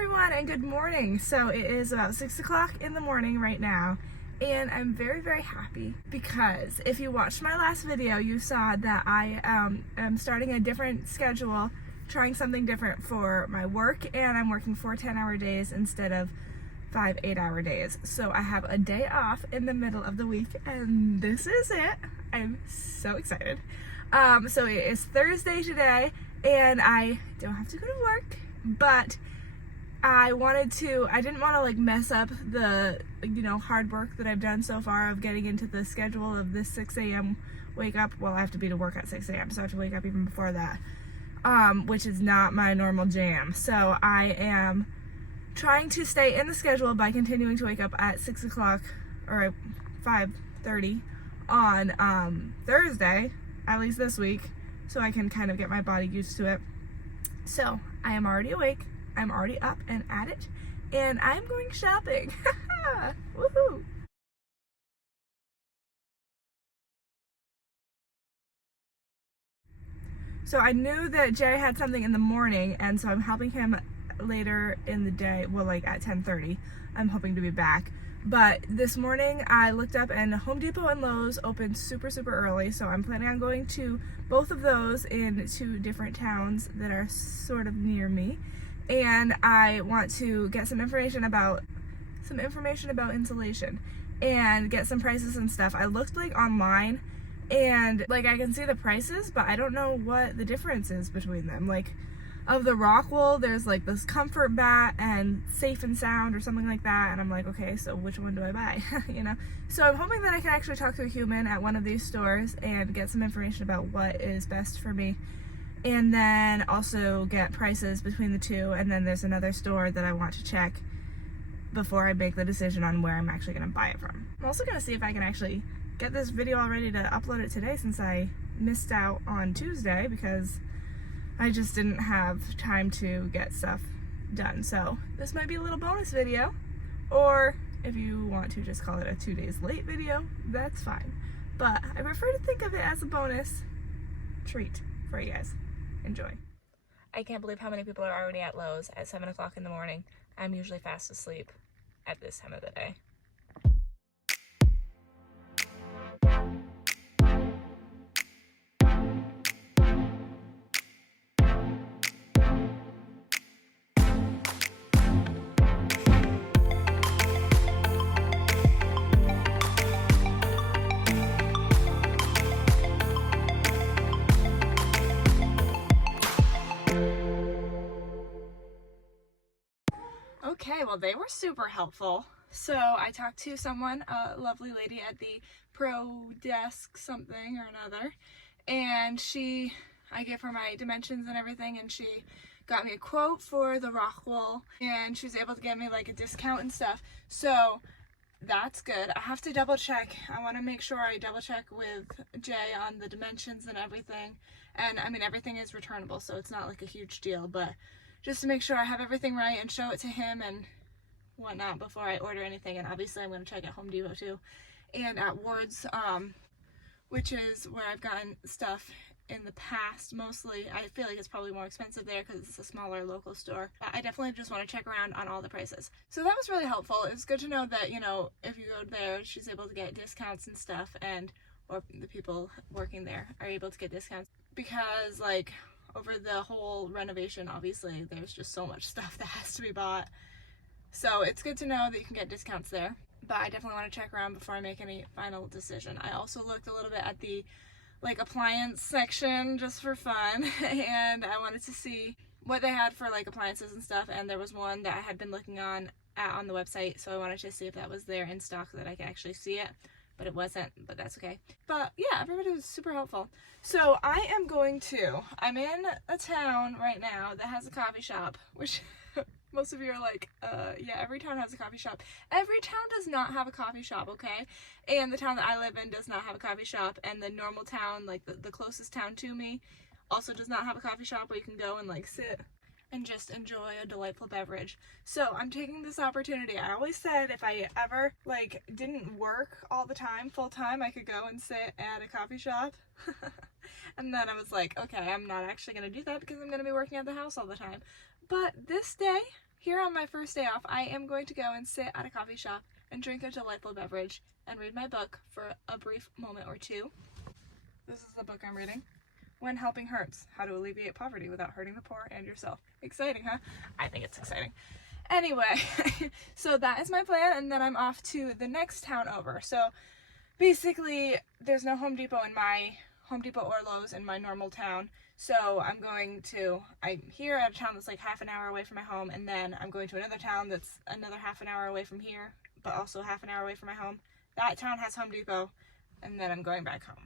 everyone and good morning. So it is about 6 o'clock in the morning right now, and I'm very happy because if you watched my last video you saw that I am starting a different schedule, trying something different for my work, and I'm working 4 10-hour days instead of 5 8-hour days. So I have a day off in the middle of the week and this is it. I'm so excited. So it is Thursday today and I don't have to go to work, but I didn't want to like mess up the, hard work that I've done so far of getting into the schedule of this 6 a.m. wake up. Well, I have to be to work at 6 a.m. so I have to wake up even before that, which is not my normal jam. So I am trying to stay in the schedule by continuing to wake up at 6 o'clock or 5:30 on Thursday, at least this week, so I can kind of get my body used to it. So I am already awake, I'm already up and at it, and I'm going shopping. Woohoo! So I knew that Jay had something in the morning, and so I'm helping him later in the day, well, like at 10:30. I'm hoping to be back. But this morning I looked up and Home Depot and Lowe's opened super early, so I'm planning on going to both of those in 2 different towns that are sort of near me. And I want to get some information about insulation and get some prices and stuff. I looked like online and like I can see the prices, but I don't know what the difference is between them. Like of the Rockwool, there's like this Comfort Bat and Safe and Sound or something like that, and I'm like, okay, so which one do I buy? So I'm hoping that I can actually talk to a human at one of these stores and get some information about what is best for me, and then also get prices between the two. And then there's another store that I want to check before I make the decision on where I'm actually going to buy it from. I'm also going to see if I can actually get this video all ready to upload it today, since I missed out on Tuesday because I just didn't have time to get stuff done. So this might be a little bonus video, or if you want to just call it a 2 days late video, that's fine. But I prefer to think of it as a bonus treat for you guys. Enjoy. I can't believe how many people are already at Lowe's at 7 o'clock in the morning. I'm usually fast asleep at this time of the day. Okay, well, they were super helpful. So I talked to someone, a lovely lady at the Pro Desk something or another, and I gave her my dimensions and everything, and she got me a quote for the Rockwool, and she was able to get me like a discount and stuff. So that's good. I have to double check. I want to make sure I double check with Jay on the dimensions and everything. And I mean, everything is returnable, so it's not like a huge deal, but just to make sure I have everything right and show it to him and whatnot before I order anything. And obviously I'm going to check at Home Depot too, and at Ward's, which is where I've gotten stuff in the past mostly. I feel like it's probably more expensive there because it's a smaller local store. I definitely just want to check around on all the prices. So that was really helpful. It's good to know that, if you go there, she's able to get discounts and stuff, or the people working there are able to get discounts, because like over the whole renovation, obviously there's just so much stuff that has to be bought. So it's good to know that you can get discounts there, but I definitely want to check around before I make any final decision. I also looked a little bit at the like appliance section just for fun, and I wanted to see what they had for like appliances and stuff, and there was one that I had been looking on the website, so I wanted to see if that was there in stock so that I could actually see it. But it wasn't, but that's okay. But yeah, everybody was super helpful. So I'm in a town right now that has a coffee shop, which most of you are like, yeah, every town has a coffee shop. Every town does not have a coffee shop, okay? And the town that I live in does not have a coffee shop, and the normal town, like the closest town to me, also does not have a coffee shop where you can go and like sit and just enjoy a delightful beverage. So I'm taking this opportunity. I always said if I ever like didn't work all the time, full time, I could go and sit at a coffee shop. And then I was like, okay, I'm not actually gonna do that because I'm gonna be working at the house all the time. But this day, here on my first day off, I am going to go and sit at a coffee shop and drink a delightful beverage and read my book for a brief moment or two. This is the book I'm reading. When Helping Hurts, How to Alleviate Poverty Without Hurting the Poor and Yourself. Exciting, huh? I think it's exciting. Anyway, so that is my plan, and then I'm off to the next town over. So basically, there's no Home Depot or Lowe's in my normal town. So I'm here at a town that's like half an hour away from my home, and then I'm going to another town that's another half an hour away from here, but also half an hour away from my home. That town has Home Depot, and then I'm going back home.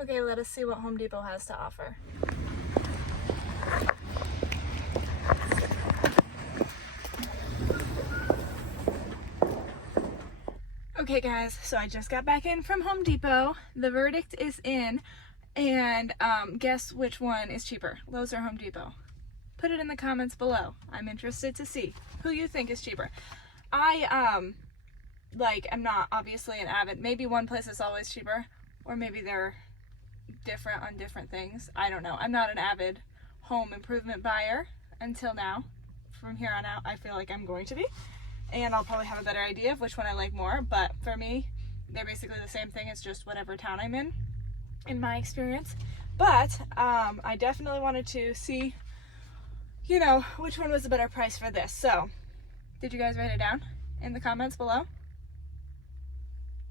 Okay, let us see what Home Depot has to offer. Okay guys, so I just got back in from Home Depot. The verdict is in, and guess which one is cheaper, Lowe's or Home Depot? Put it in the comments below. I'm interested to see who you think is cheaper. I am not obviously an avid, maybe one place is always cheaper, or maybe they're different on different things. I don't know. I'm not an avid home improvement buyer until now. From here on out, I feel like I'm going to be, and I'll probably have a better idea of which one I like more, but for me, they're basically the same thing. It's just whatever town I'm in my experience. But I definitely wanted to see, which one was a better price for this. So, did you guys write it down in the comments below?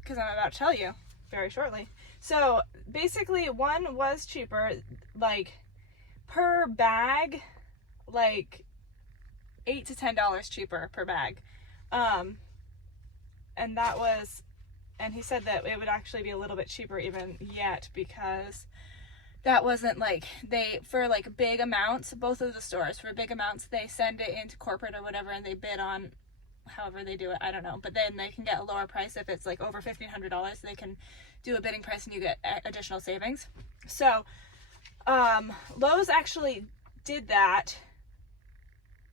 Because I'm about to tell you very shortly. So basically, one was cheaper, like per bag, like $8 to $10 cheaper per bag. And he said that it would actually be a little bit cheaper even yet, because that wasn't for big amounts, both of the stores, for big amounts, they send it into corporate or whatever, and they bid on however they do it, I don't know, but then they can get a lower price. If it's like over $1,500, they can do a bidding price and you get additional savings. So Lowe's actually did that,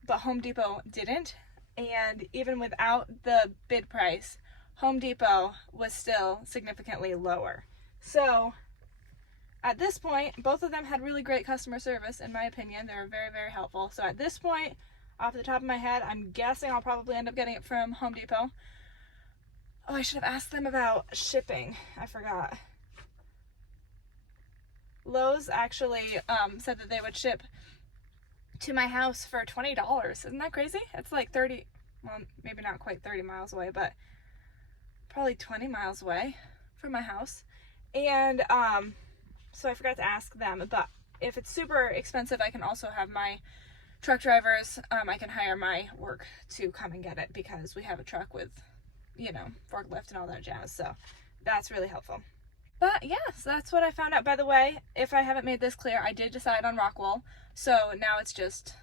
but Home Depot didn't, and even without the bid price, Home Depot was still significantly lower. So at this point, both of them had really great customer service, in my opinion. They were very, very helpful. So at this point, off the top of my head, I'm guessing I'll probably end up getting it from Home Depot. Oh, I should have asked them about shipping. I forgot. Lowe's actually said that they would ship to my house for $20. Isn't that crazy? It's like 30, well, maybe not quite 30 miles away, but probably 20 miles away from my house. And so I forgot to ask them, but if it's super expensive, I can also have my truck drivers, I can hire my work to come and get it, because we have a truck with, forklift and all that jazz. So that's really helpful. But yes, that's what I found out. By the way, if I haven't made this clear, I did decide on Rockwool. So now it's just,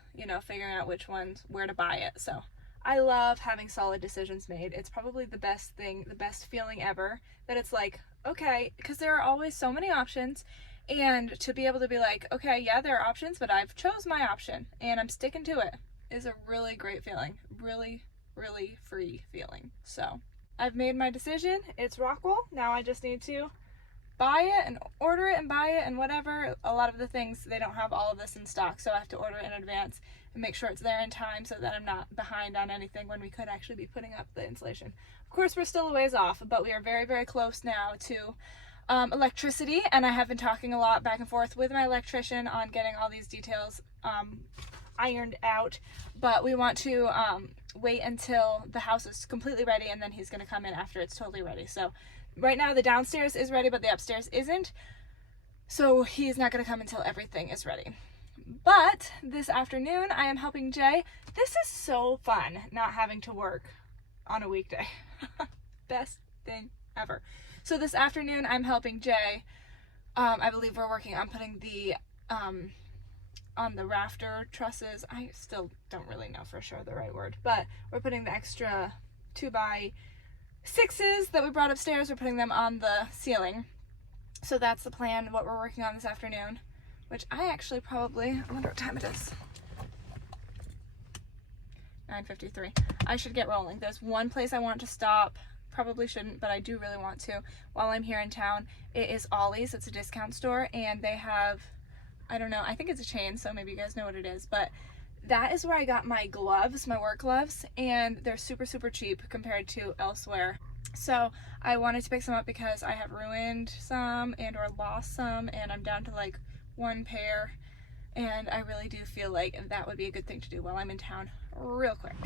figuring out which ones, where to buy it. So I love having solid decisions made. It's probably the best thing, the best feeling ever, that it's like, okay, because there are always so many options. And to be able to be like, okay, yeah, there are options, but I've chose my option and I'm sticking to it, is a really great feeling. Really, really free feeling. So I've made my decision. It's Rockwool. Now I just need to buy it and order it and buy it and whatever. A lot of the things, they don't have all of this in stock, so I have to order it in advance and make sure it's there in time so that I'm not behind on anything when we could actually be putting up the insulation. Of course, we're still a ways off, but we are very, very close now to electricity, and I have been talking a lot back and forth with my electrician on getting all these details ironed out, but we want to wait until the house is completely ready, and then he's going to come in after it's totally ready. So right now the downstairs is ready, but the upstairs isn't, so he's not going to come until everything is ready. But this afternoon I am helping Jay. This is so fun, not having to work on a weekday. Best thing ever. So this afternoon I'm helping Jay. I believe we're working on putting the on the rafter trusses. I still don't really know for sure the right word, but we're putting the extra 2x6s that we brought upstairs. We're putting them on the ceiling. So that's the plan, what we're working on this afternoon, which I actually probably, I wonder what time it is. 9:53. I should get rolling. There's one place I want to stop. Probably shouldn't, but I do really want to while I'm here in town. It is Ollie's. It's a discount store, and they have, I don't know, I think it's a chain, so maybe you guys know what it is, but that is where I got my gloves, my work gloves, and they're super, super cheap compared to elsewhere. So I wanted to pick some up because I have ruined some and or lost some, and I'm down to like one pair, and I really do feel like that would be a good thing to do while I'm in town real quick.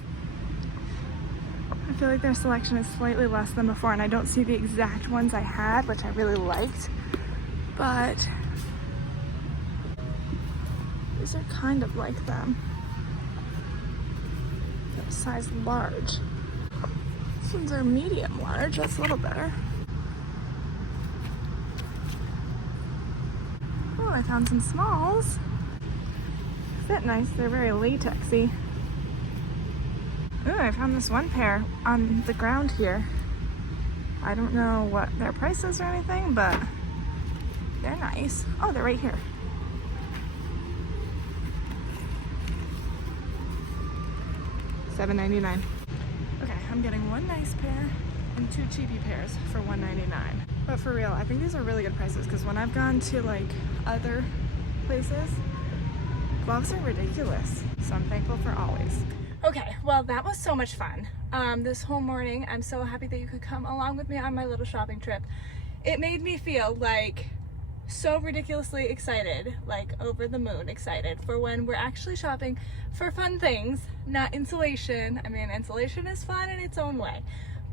I feel like their selection is slightly less than before, and I don't see the exact ones I had, which I really liked, but these are kind of like them. They're size large. These ones are medium large, that's a little better. Oh, I found some smalls. Fit nice, they're very latexy. Ooh, I found this one pair on the ground here. I don't know what their price is or anything, but they're nice. Oh, they're right here. $7.99. Okay, I'm getting one nice pair and two cheapy pairs for $1.99. But for real, I think these are really good prices because when I've gone to like other places, gloves are ridiculous. So I'm thankful for always. Okay, well that was so much fun. This whole morning, I'm so happy that you could come along with me on my little shopping trip. It made me feel like so ridiculously excited, like over the moon excited for when we're actually shopping for fun things, not insulation. I mean, insulation is fun in its own way,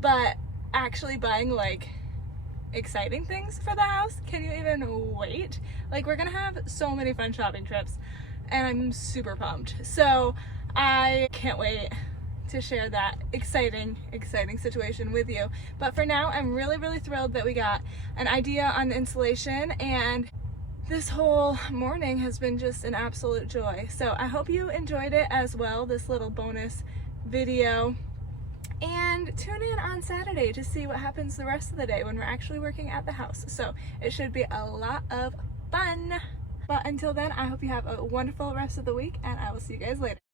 but actually buying like exciting things for the house. Can you even wait? Like, we're gonna have so many fun shopping trips and I'm super pumped. So I can't wait to share that exciting situation with you. But for now, I'm really thrilled that we got an idea on the installation, and this whole morning has been just an absolute joy. So I hope you enjoyed it as well, this little bonus video. And tune in on Saturday to see what happens the rest of the day when we're actually working at the house. So it should be a lot of fun. But until then, I hope you have a wonderful rest of the week, and I will see you guys later.